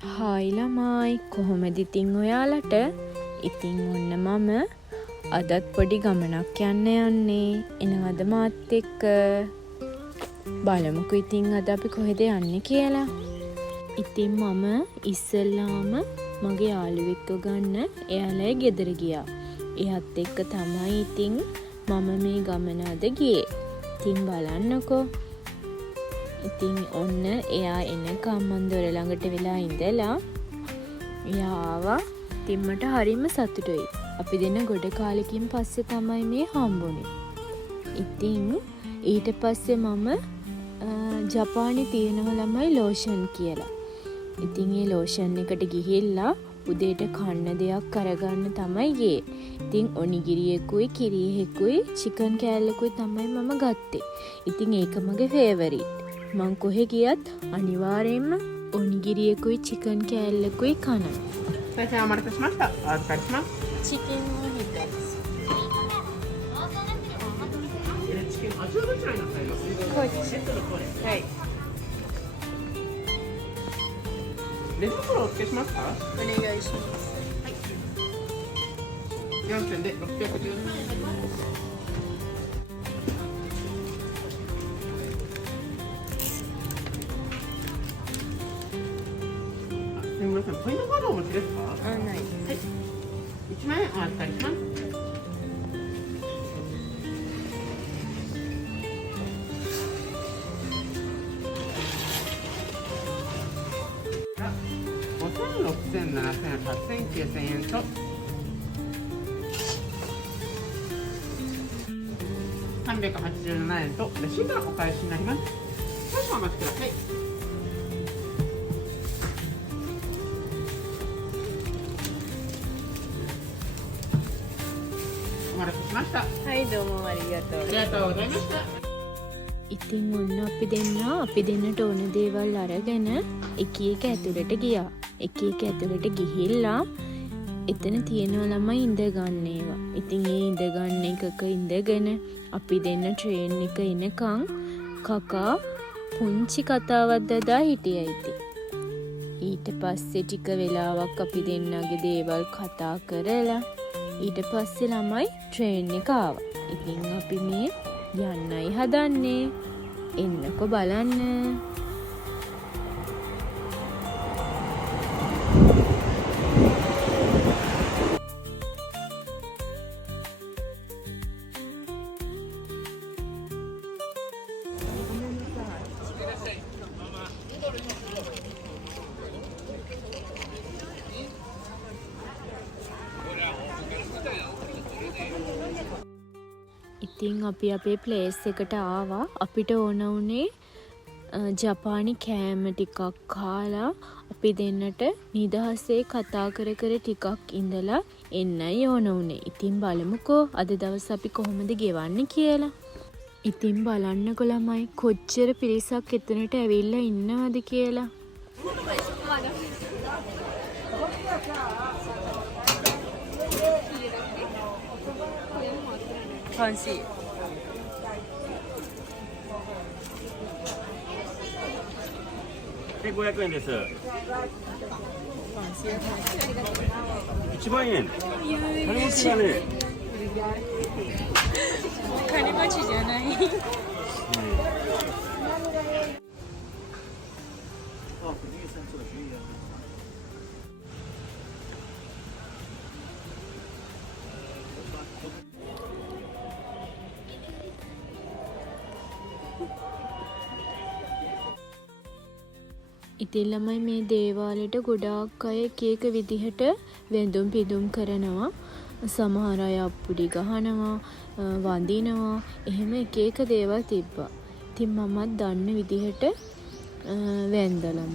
Hi ළමයි කොහොමද ඉතින් ඔයාලට? ඉතින් ඔන්න මම අදත් පොඩි ගමනක් යන්නේ. එනවද මාත් එක්ක? බලමුකෝ ඉතින් අද අපි කොහෙද යන්නේ කියලා. ඉතින් මම ඉස්සෙල්ලාම මගේ යාළුවෙක්ව ගන්න එයාලගේ ගෙදර ගියා. එයාත් එක්ක තමයි ඉතින් මම මේ ගමන අද ගියේ. ඉතින් බලන්නකෝ. ඉතින් ඔන්න එයා එනකම් මන් දොර ළඟට වෙලා ඉඳලා එයා ආවා. ඉතින් මට හරිම සතුටුයි. අපි දෙන්න ගොඩ කාලෙකින් පස්සේ තමයි මේ හම්බුනේ. ඉතින් ඊට පස්සේ මම ජපානයේ තියෙනවා ළමයි ලෝෂන් කියලා. ඉතින් ඒ ලෝෂන් එකට ගිහිල්ලා උදේට කන්න දෙයක් අරගන්න තමයි ගියේ. ඉතින් ඔනිගිරියකුයි කිරියෙකුයි චිකන් කෑල්ලකුයි තමයි මම ගත්තේ. ඉතින් ඒක මගේ ෆේවරිට්. මං කොහෙ ගියත් අනිවාර්යයෙන්ම ඔනිගිරියකුයි චිකන් කෑල්ලකුයි කනවා. චිකන්ポイントカードお持ちですか？ない。はい。1万円お預かりします。5000、6000、7000、8000、9000円と387円とレシートのお返しになります。少々お待ちください。はいどうもありがとう。ありがとうございました。ඉතින් ඔන්න අපි දෙන්නට ඕන දේවල් අරගෙන එක එක ඇතුළට ගියා. එක එක ඇතුළට ගිහිල්ලා එතන තියෙනවා ළමයි ඉඳගන්න ඒවා. ඉතින් ඒ ඉඳගන්න එකක ඉඳගෙන අපි දෙන්න ට්‍රේන් එක එනකන් කකා පුංචි කතාවක් දදා හිටියා ඉතින්. ඊට පස්සේ ටික වෙලාවක් අපි දෙන්නගේ දේවල් කතා කරලා ඊට පස්සේ ළමයි ට්‍රේන් එක ආවා. ඉතින් අපි මේ යන්නයි හදන්නේ. එන්නකො බලන්න. ඉතින් අපි අපේ ප්ලේස් එකට ආවා. අපිට ඕන වුණේ ජපානි කෑම ටිකක් කාලා අපි දෙන්නට නිදහසේ කතා කර කර ටිකක් ඉඳලා එන්නයි ඕන වුණේ. ඉතින් බලමුකෝ අද දවස් අපි කොහොමද ගෙවන්නේ කියලා. ඉතින් බලන්නකො ළමයි කොච්චර පිරිසක් එතනට ඇවිල්ලා ඉන්නවද කියලා. Fancy.で500円です。1万円。金持ちだね。金持ちじゃない。ඉතින් ළමයි මේ දේවාලෙට ගොඩාක් අය එක එක විදිහට වැඳුම් පිදුම් කරනවා. සමහර අය අප්පුඩි ගහනවා, වඳිනවා. එහෙම එක එක දේවල් තිබ්බා. ඉතින් මමත් දන්න විදිහට වැඳලම.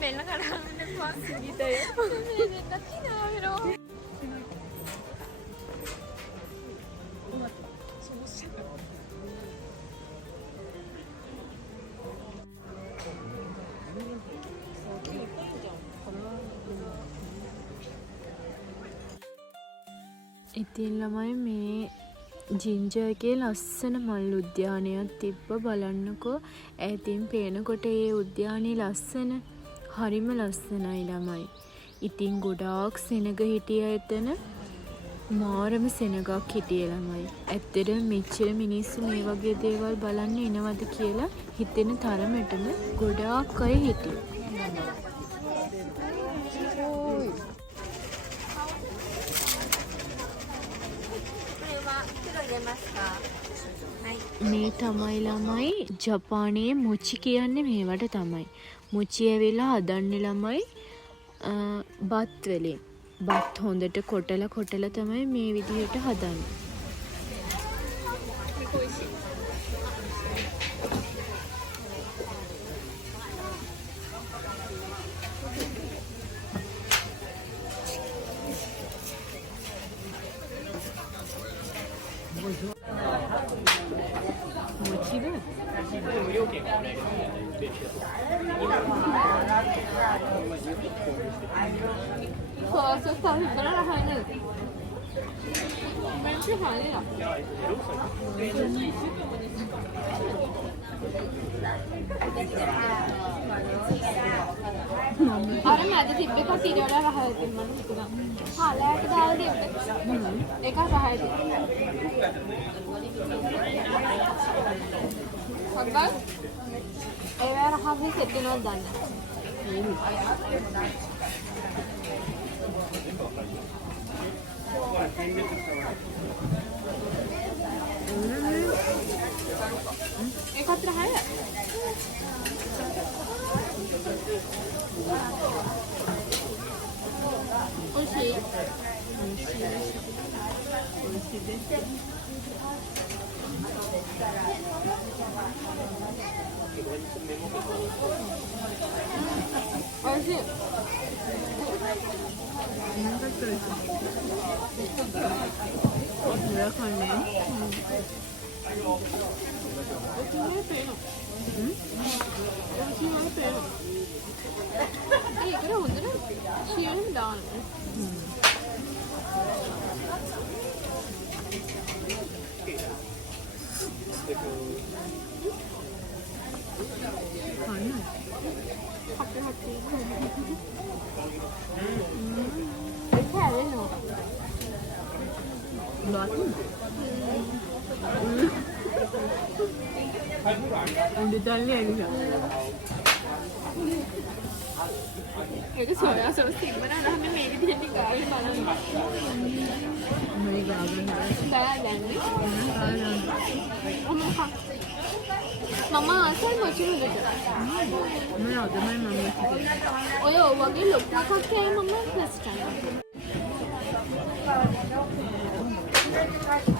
Bella cara. ඉතින් ළමයි මේ ජින්ජර්ගේ ලස්සන මල් උද්‍යානයක් තිබ්බ බලන්නකෝ. ඈතින් පේනකොට ඒ උද්‍යානයේ ලස්සන හරිම ලස්සනයි ළමයි. ඉතින් ගොඩාක් සෙනග හිටියා එතන. මාරම සෙනගක් හිටියේ ළමයි. ඇත්තටම මෙච්චර මිනිස්සු මේ වගේ දේවල් බලන්න එනවද කියලා හිතෙන තරමටම ගොඩාක් අය හිටියේ. මේ තමයි ළමයි ජපානයේ මොචි කියන්නේ මේවට තමයි. මොචි ඇවිල්ලා හදන්නේ ළමයි බත් වලින්. බත් හොඳට කොටලා තමයි මේ විදිහට හදන්නේ. අර මැද තිබ්බ එක තිරවලා රහයි තිබ්බම හිතුණා. හාලයට දාලා දෙන්න. ඒක රහයි තිබ්බා. හොඳයි. ඒ වර රහයි සෙට් වෙනවද දන්නේ ඒකත් රහයි. ඔයසි ඒකට හොඳට ශීලම් දාන්න. ඒක සෝඩා සෝස් තිබ්බනම් නම් මේ විදිහට ගාගෙන බලන්න. මේ ගාගෙන දාගන්නේ. මම අසල් මොචි වලට. මම අදමයි මම ඔය වගේ ලොකු එකක් කෑයි මම ෆස්ට් ටයිම්.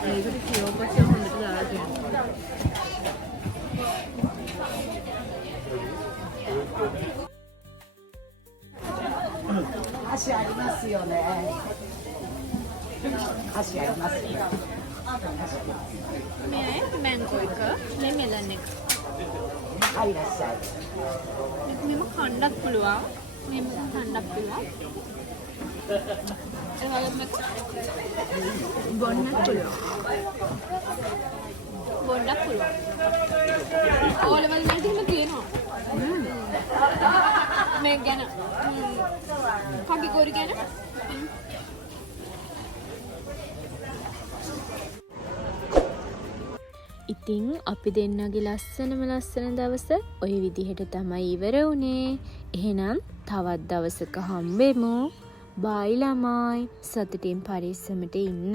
ඒකට කියවපස්සේ හොඳට දාලා දෙන්න.箸ありますよね。箸ありますよ。මේ මැංගෝ එක මේ මෙලන් එක.はい、いらっしゃい。මෙම කණ්ඩක් පුළුවන්. මෙම කණ්ඩක් පුළුවන්. ඒ වගේම බොන්නත් පුළුවන්. බොන්නත් පුළුවන්. ඕලෙවල් වලට එහෙම තියෙනවා. මේ ගැන කඩිගොරි ගැන ඉතින් අපි දෙන්නගේ ලස්සනම ලස්සන දවස ඔය විදිහට තමයි ඉවර වුණේ. එහෙනම් තවත් දවසක හම්බෙමු. බයි ළමයි. සතුටින් පරිස්සමට ඉන්න.